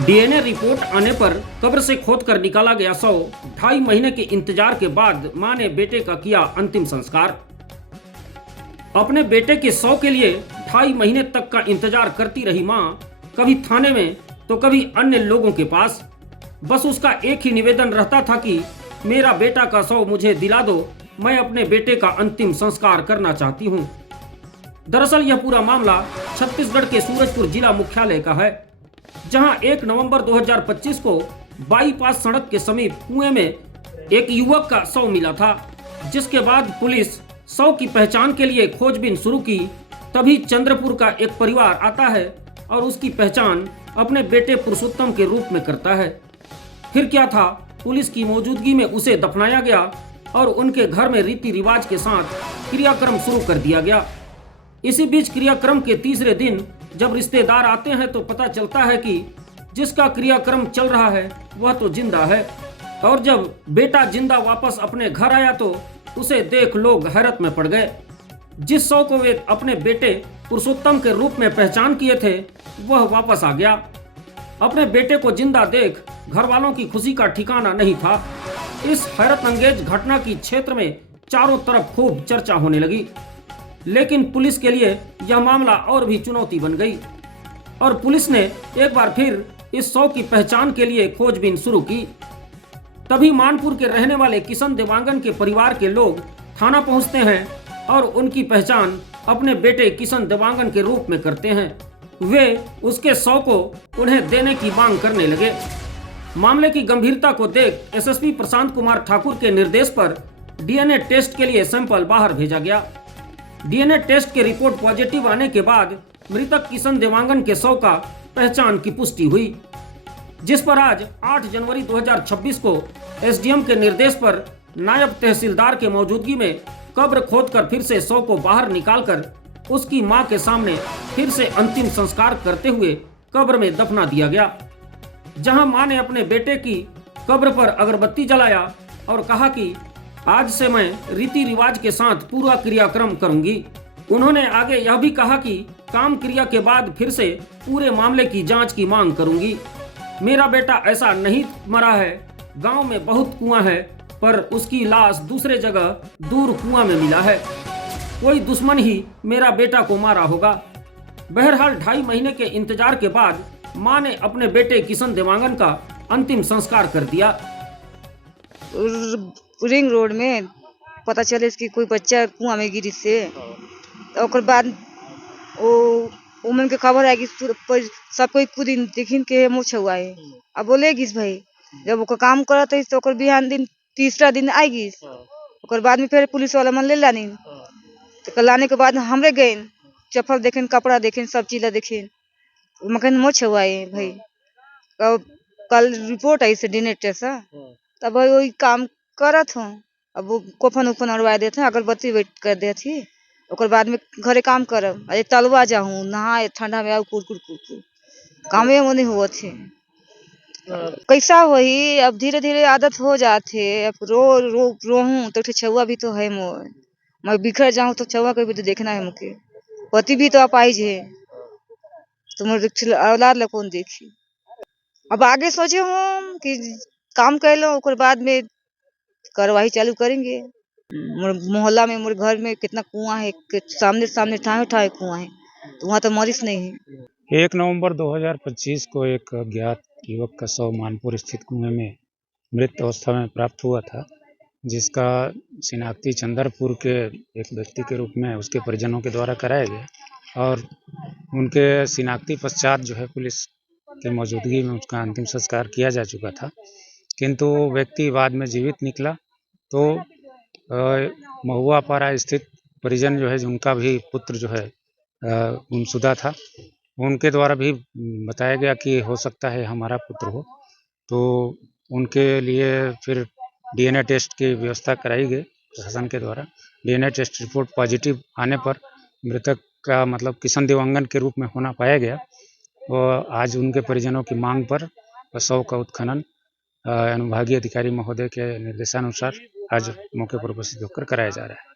DNA report आने पर कब्र से खोदकर निकाला गया शव। 2.5 महीने के इंतजार के बाद मां ने बेटे का किया अंतिम संस्कार। अपने बेटे के शव के लिए 2.5 महीने तक का इंतजार करती रही मां, कभी थाने में तो कभी अन्य लोगों के पास। बस उसका एक ही निवेदन रहता था कि मेरा बेटा का शव मुझे दिला दो, मैं अपने बेटे का अंतिम संस्कार करना चाहती हूं। दरअसल यह पूरा मामला छत्तीसगढ़ के सूरजपुर जिला मुख्यालय का है, जहां 1 नवंबर 2025 को बाईपास सड़क के समीप कुएं में एक युवक का शव मिला था। जिसके बाद पुलिस शव की पहचान के लिए खोजबीन शुरू की। तभी चंद्रपुर का एक परिवार आता है और उसकी पहचान अपने बेटे पुरुषोत्तम के रूप में करता है। फिर क्या था, पुलिस की मौजूदगी में उसे दफनाया गया और उनके घर में रीति रिवाज के साथ क्रियाक्रम शुरू कर दिया गया। इसी बीच क्रियाक्रम के तीसरे दिन जब रिश्तेदार आते हैं तो पता चलता है कि जिसका क्रियाक्रम चल रहा है वह तो जिंदा है। और जब बेटा जिंदा वापस अपने घर आया तो उसे देख लोग हैरत में पड़ गए। जिस शव को वे अपने बेटे पुरुषोत्तम के रूप में पहचान किए थे वह वापस आ गया। अपने बेटे को जिंदा देख घर वालों की खुशी का ठिकाना नहीं था। इस हैरत अंगेज घटना की क्षेत्र में चारों तरफ खूब चर्चा होने लगी। लेकिन पुलिस के लिए यह मामला और भी चुनौती बन गई और पुलिस ने एक बार फिर इस शव की पहचान के लिए खोजबीन शुरू की। तभी मानपुर के रहने वाले किशन देवांगन के परिवार के लोग थाना पहुंचते हैं और उनकी पहचान अपने बेटे किशन देवांगन के रूप में करते हैं। वे उसके शव को उन्हें देने की मांग करने लगे। मामले की गंभीरता को देख एसएसपी प्रशांत कुमार ठाकुर के निर्देश पर डीएनए टेस्ट के लिए सैंपल बाहर भेजा गया। डीएनए टेस्ट के रिपोर्ट पॉजिटिव आने के बाद मृतक किशन देवांगन के शव का पहचान की पुष्टि हुई, जिस पर आज 8 जनवरी 2026 को एसडीएम के निर्देश पर नायब तहसीलदार के मौजूदगी में कब्र खोदकर फिर से शव को बाहर निकालकर उसकी मां के सामने फिर से अंतिम संस्कार करते हुए कब्र में दफना दिया गया। जहां मां ने अपने बेटे की कब्र पर अगरबत्ती जलाया और कहा कि आज से मैं रीति रिवाज के साथ पूरा क्रियाक्रम करूंगी। उन्होंने आगे यह भी कहा कि काम क्रिया के बाद फिर से पूरे मामले की जांच की मांग करूंगी। मेरा बेटा ऐसा नहीं मरा है, गांव में बहुत कुआं है पर उसकी लाश दूसरे जगह दूर कुआं में मिला है। कोई दुश्मन ही मेरा बेटा को मारा होगा। बहरहाल 2.5 महीने के इंतजार के बाद मां ने अपने बेटे किशन देवांगन का अंतिम संस्कार कर दिया। रिंग रोड में पता चले इसकी कोई बच्चा कुआं में गिरी से, और बाद वो उमन के खबर आएगी सब कोई खुद देखिन के मुछ हुआ है। अब बोलेगी भाई जब ओकर काम करत है तो ओकर बिहान दिन तीसरा दिन आएगी। ओकर बाद में फिर पुलिस वाला मन ले लानी तो लाने के बाद हमरे गए चप्पल देखें, कपड़ा देखें, सब चीज देखें, मकन मुछ हुआ है भाई। कल रिपोर्ट आई से डीएनए टेस्ट तब वही काम करत हूँ। अब वो कोफन उफन अड़वा देते हैं, अगरबत्ती वेट कर देती, ओकर बाद में घरे काम करब। अरे तलवा जाऊँ नहाए ठंडा में आऊ कुड़ कामे वो नहीं हुआ थे। कैसा वही अब धीरे धीरे आदत हो जाते। अब रोहूं तो छुआ भी तो है मोर, मैं बिखर जाऊं तो छुआ को भी तो देखना है मुझे। पति भी तो अपाइज है तो मोर औलाद ला कौन देखी। अब आगे सोचे हूँ कि काम कर लो ओकर बाद में कार्रवाई चालू करेंगे। मोहल्ला में मोर घर में कितना कुआं है, सामने ठाए कुआं है, तो वहाँ तो मरीज नहीं है। 1 नवंबर 2025 को एक अज्ञात युवक का शव मानपुर स्थित कुएं में मृत अवस्था में प्राप्त हुआ था, जिसका शिनाख्ती चंद्रपुर के एक व्यक्ति के रूप में उसके परिजनों के द्वारा कराया गया और उनके शिनाख्ती पश्चात जो है पुलिस की मौजूदगी में उसका अंतिम संस्कार किया जा चुका था। किंतु व्यक्ति बाद में जीवित निकला तो महुआ पारा स्थित परिजन जो है उनका भी पुत्र जो है गुमशुदा था, उनके द्वारा भी बताया गया कि हो सकता है हमारा पुत्र हो। तो उनके लिए फिर डीएनए टेस्ट की व्यवस्था कराई गई प्रशासन के द्वारा। डीएनए टेस्ट रिपोर्ट पॉजिटिव आने पर मृतक का मतलब किशन देवांगन के रूप में होना पाया गया। और आज उनके परिजनों की मांग पर शव का उत्खनन अनुभागीय अधिकारी महोदय के निर्देशानुसार आज मौके पर उपस्थित होकर कराया जा रहा है।